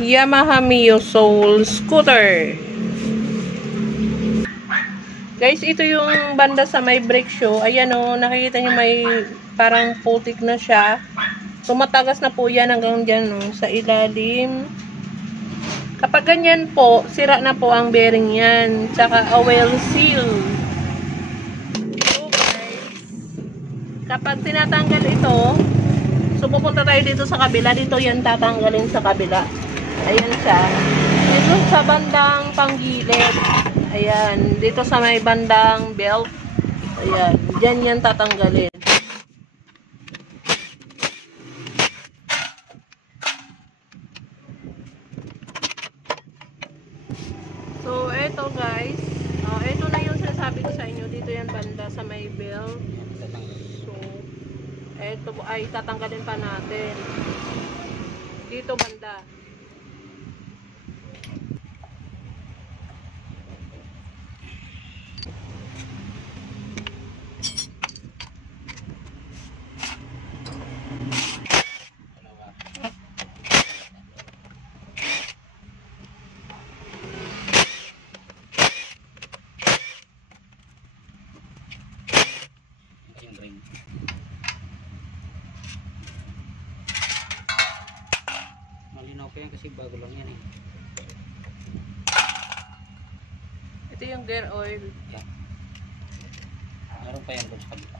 Yamaha Mio Soul Scooter. Guys, ito yung banda sa may brake shoe. Ayan o, nakikita nyo may parang putik na siya. Tumatagas na po yan hanggang dyan o, sa ilalim. Kapag ganyan po, sira na po ang bearing yan. Tsaka oil seal. So guys, kapag tinatanggal ito, so pupunta tayo dito sa kabila. Dito yan tatanggalin sa kabila. Ayan siya. Dito sa bandang panggilid. Ayan. Dito sa may bandang belt. Ayan. Diyan yan tatanggalin. So, eto guys. Eto na yung sinasabi ko sa inyo. Dito yan banda sa may belt. So, eto ay tatanggalin pa natin. Dito banda. Malinaw ko yan kasi bago lang yan eh. Ito yung gear oil. Yeah. Meron pa yan doon sa kabila.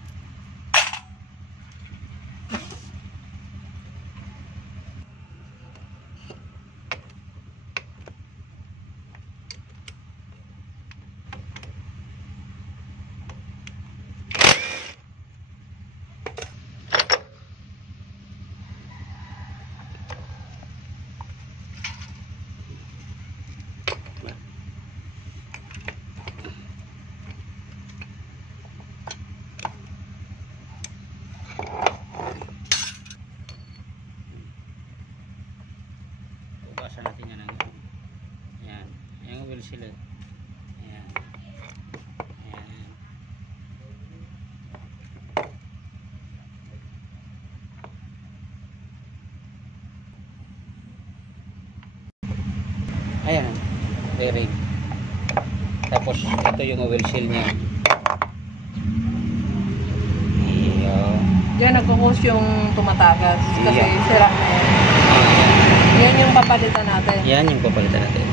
Bukasan natin yan ang yan. Yung wheel seal. Yan. Yan. Ayan. Bearing. Tapos ito yung wheel seal niya. Diyan nagkukos yung tumatagas. Kasi Yeah. sira na yan. Yan yung papalitan natin. Yan yung papalitan natin.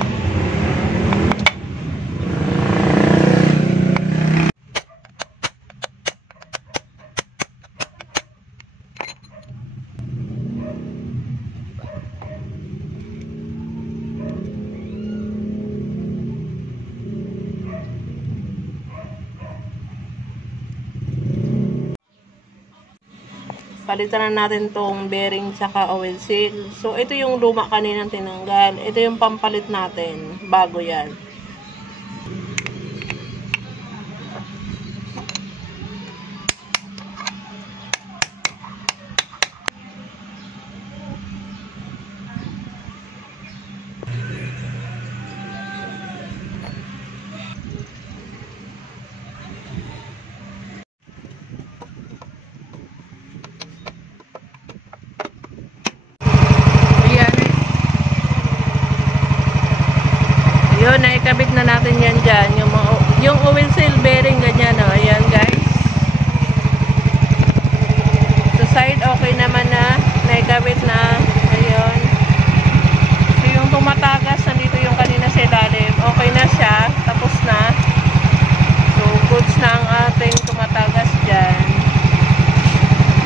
Palitan na natin tong bearing tsaka oil seal. So, ito yung luma kaninang tinanggal. Ito yung pampalit natin. Bago yan. Yun, naikabit na natin yan dyan. Yung oil seal bearing, ganyan, o. Ayan, guys. Sa side, okay naman na. Naikabit na. Ayun. So, yung tumatagas, nandito yung kanina sa ilalim. Okay na siya. Tapos na. So, goods na ang ating tumatagas dyan.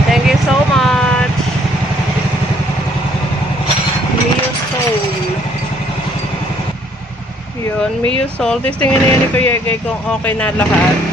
Thank you so much. Mio Soul. Yun, Mio Soul. Testingin na yun ni Kuya Egay kung okay na lahat.